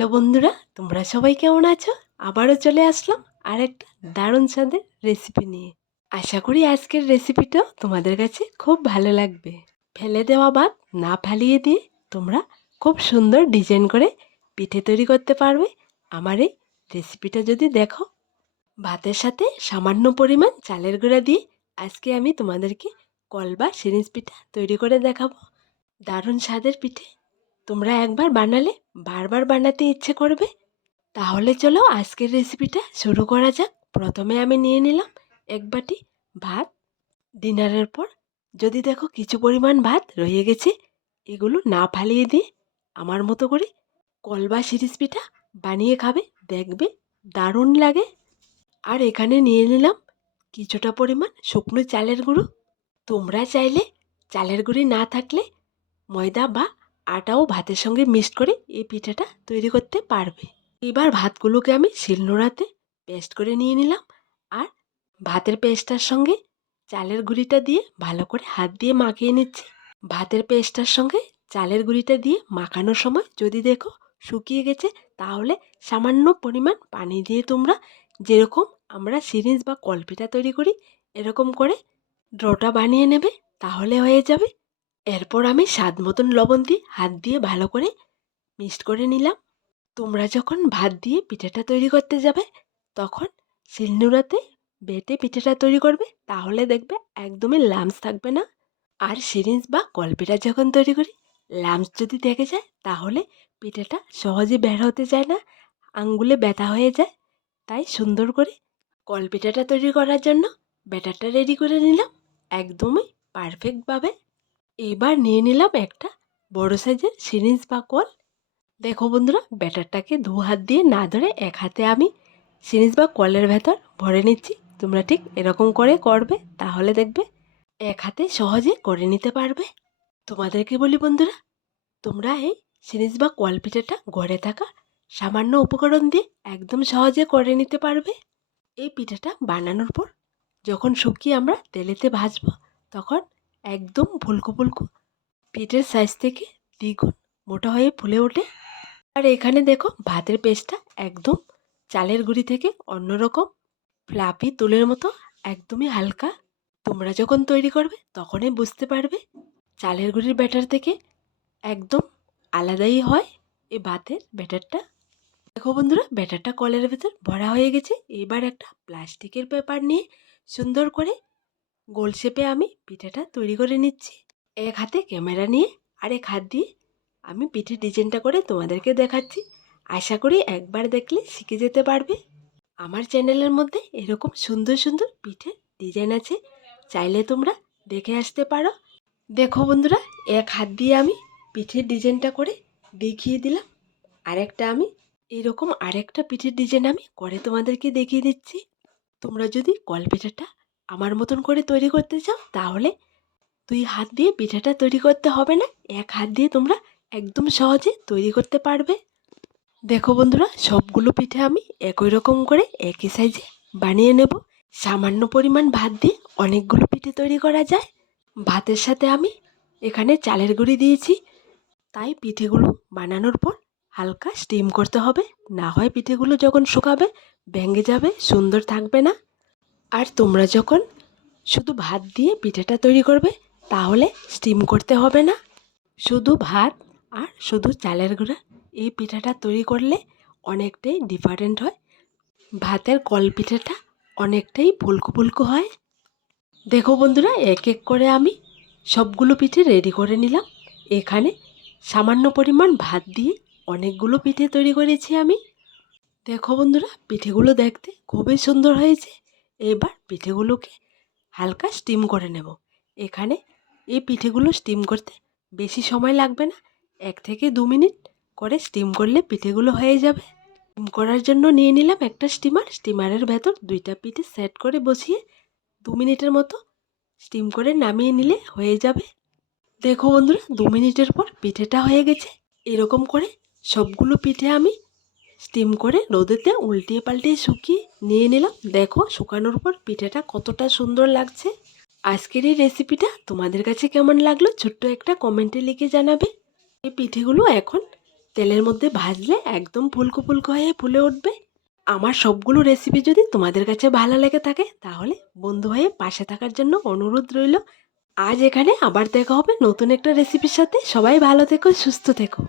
Hello বন্ধুরা, তোমরা সবাই কেমন আছো? আবারও চলে আসলাম আর একটা দারুণ স্বাদের রেসিপি নিয়ে। আশা করি আজকের রেসিপিটাও তোমাদের কাছে খুব ভালো লাগবে। ফেলে দেওয়া ভাত না ফালিয়ে দিয়ে তোমরা খুব সুন্দর ডিজাইন করে পিঠে তৈরি করতে পারবে। আমার এই রেসিপিটা যদি দেখো। ভাতের সাথে সামান্য পরিমাণ চালের গুঁড়া দিয়ে আজকে আমি তোমাদেরকে কল বা সিরিঞ্জ পিঠা তৈরি করে দেখাবো। দারুণ স্বাদের পিঠে তোমরা একবার বানালে বারবার বানাতে ইচ্ছে করবে। তাহলে চলো আজকের রেসিপিটা শুরু করা যাক। প্রথমে আমি নিয়ে নিলাম এক বাটি ভাত। ডিনারের পর যদি দেখো কিছু পরিমাণ ভাত রয়ে গেছে, এগুলো না ফালিয়ে দিয়ে আমার মতো করে কলবা সিরিজ পিঠা বানিয়ে খাবে। দেখবে দারুণ লাগে। আর এখানে নিয়ে নিলাম কিছুটা পরিমাণ শুকনো চালের গুঁড়ো। তোমরা চাইলে চালের গুঁড়ি না থাকলে ময়দা বা আটাও ভাতের সঙ্গে মিক্সড করে এই পিঠাটা তৈরি করতে পারবে। এবার ভাতগুলোকে আমি শিলনোড়াতে পেস্ট করে নিয়ে নিলাম আর ভাতের পেস্টটার সঙ্গে চালের গুঁড়িটা দিয়ে ভালো করে হাত দিয়ে মাখিয়ে নিচ্ছি। ভাতের পেস্টটার সঙ্গে চালের গুঁড়িটা দিয়ে মাখানোর সময় যদি দেখো শুকিয়ে গেছে তাহলে সামান্য পরিমাণ পানি দিয়ে তোমরা যেরকম আমরা সিরিঞ্জ বা কলপিঠা তৈরি করি, এরকম করে ড্রটা বানিয়ে নেবে, তাহলে হয়ে যাবে এরপর আমি স্বাদ মতন লবণ দিয়ে হাত দিয়ে ভালো করে মিক্সড করে নিলাম। তোমরা যখন ভাত দিয়ে পিঠাটা তৈরি করতে যাবে, তখন শিলনোড়াতে বেটে পিঠাটা তৈরি করবে, তাহলে দেখবে একদমই লামস থাকবে না। আর সিরিঞ্জ বা কলপিঠা যখন তৈরি করি, লামস যদি থেকে যায়, তাহলে পিঠাটা সহজে বের হতে চায় না আঙ্গুলে ব্যথা হয়ে যায়। তাই সুন্দর করে কলপিঠাটা তৈরি করার জন্য ব্যাটারটা রেডি করে নিলাম। একদমই পারফেক্টভাবে এবার নিয়ে নিলাম একটা বড় সাইজের সিরিঞ্জ বা কল দেখো বন্ধুরা, ব্যাটারটাকে দু হাত দিয়ে না ধরে এক হাতে আমি সিরিঞ্জ বা কলের ভেতর ভরে নিচ্ছি। তোমরা ঠিক এরকম করে করবে, তাহলে দেখবে এক হাতে সহজে করে নিতে পারবে। তোমাদেরকে বলি বন্ধুরা, তোমরা এই সিরিঞ্জ বা কল পিঠাটা ঘরে থাকা সামান্য উপকরণ দিয়ে একদম সহজে করে নিতে পারবে। এই পিঠাটা বানানোর পর যখন শুকিয়ে আমরা তেলেতে ভাজবো, তখন একদম ফুলকো ফুলকো পিঠের সাইজ থেকে দ্বিগুণ, মোটা হয়ে ফুলে ওঠে। আর এখানে দেখো ভাতের পেস্টটা একদম চালের গুঁড়ি থেকে অন্যরকম। ফ্লাফি তুলের মতো, একদমই হালকা। তোমরা যখন তৈরি করবে, তখনই বুঝতে পারবে চালের গুঁড়ির ব্যাটার থেকে একদম আলাদাই হয় এই ভাতের ব্যাটারটা। দেখো বন্ধুরা, ব্যাটারটা কলের ভেতর ভরা হয়ে গেছে। এবার একটা প্লাস্টিকের পেপার নিয়ে সুন্দর করে গোল শেপে আমি পিঠেটা তৈরি করে নিচ্ছি। এক হাতে ক্যামেরা নিয়ে আর এক হাত দিয়ে আমি পিঠের ডিজাইনটা করে তোমাদেরকে দেখাচ্ছি। আশা করি একবার দেখলে শিখে যেতে পারবে। আমার চ্যানেলের মধ্যে এরকম সুন্দর সুন্দর পিঠের ডিজাইন আছে। চাইলে তোমরা দেখে আসতে পারো। দেখো বন্ধুরা, এক হাত দিয়ে আমি পিঠের ডিজাইনটা করে দেখিয়ে দিলাম। আরেকটা আমি, এরকম আরেকটা পিঠের ডিজাইন আমি করে তোমাদেরকে দেখিয়ে দিচ্ছি। তোমরা যদি কল পিঠাটা আমার মতন করে তৈরি করতে চাও, তাহলে দুই হাত দিয়ে পিঠাটা তৈরি করতে হবে না, এক হাত দিয়ে তোমরা একদম সহজে তৈরি করতে পারবে। দেখো বন্ধুরা, সবগুলো পিঠে আমি একই রকম করে একই সাইজে বানিয়ে নেব। সামান্য পরিমাণ ভাত দিয়ে অনেকগুলো পিঠে তৈরি করা যায়। ভাতের সাথে আমি এখানে চালের গুঁড়ি দিয়েছি। তাই পিঠেগুলো বানানোর পর হালকা স্টিম করতে হবে। না হয় পিঠেগুলো যখন শুকাবে, ভেঙে যাবে, সুন্দর থাকবে না। আর তোমরা যখন শুধু ভাত দিয়ে পিঠাটা তৈরি করবে, তাহলে স্টিম করতে হবে না। শুধু ভাত আর শুধু চালের গুঁড়া এই পিঠাটা তৈরি করলে অনেকটাই ডিফারেন্ট হয়। ভাতের কল পিঠাটা অনেকটাই ফুলকু ফুলকু হয়। দেখো বন্ধুরা, এক এক করে আমি সবগুলো পিঠে রেডি করে নিলাম। এখানে সামান্য পরিমাণ ভাত দিয়ে অনেকগুলো পিঠে তৈরি করেছি আমি। দেখো বন্ধুরা, পিঠেগুলো দেখতে খুবই সুন্দর হয়েছে। এবার পিঠেগুলোকে হালকা স্টিম করে নেব। এখানে এই পিঠেগুলো স্টিম করতে বেশি সময় লাগবে না। এক থেকে দু মিনিট করে স্টিম করলে পিঠেগুলো হয়ে যাবে। স্টিম করার জন্য নিয়ে নিলাম একটা স্টিমার স্টিমারের ভেতর দুইটা পিঠে সেট করে বসিয়ে দু মিনিটের মতো স্টিম করে নামিয়ে নিলে হয়ে যাবে। দেখো বন্ধুরা, দু মিনিটের পর পিঠেটা হয়ে গেছে। এরকম করে সবগুলো পিঠে আমি স্টিম করে রোদেতে উল্টিয়ে পাল্টিয়ে শুকিয়ে নিয়ে নিলাম। দেখো, শুকানোর পর পিঠাটা কতটা সুন্দর লাগছে। আজকের এই রেসিপিটা তোমাদের কাছে কেমন লাগল ছোট্ট একটা কমেন্টে লিখে জানাবে। এই পিঠেগুলো এখন তেলের মধ্যে ভাজলে একদম ফুলকো ফুলকো হয়ে ফুলে উঠবে। আমার সবগুলো রেসিপি যদি তোমাদের কাছে ভালো লেগে থাকে, তাহলে বন্ধু হয়ে পাশে থাকার জন্য অনুরোধ রইল। আজ এখানে আবার দেখা হবে নতুন একটা রেসিপির সাথে। সবাই ভালো থেকো, সুস্থ থেকো।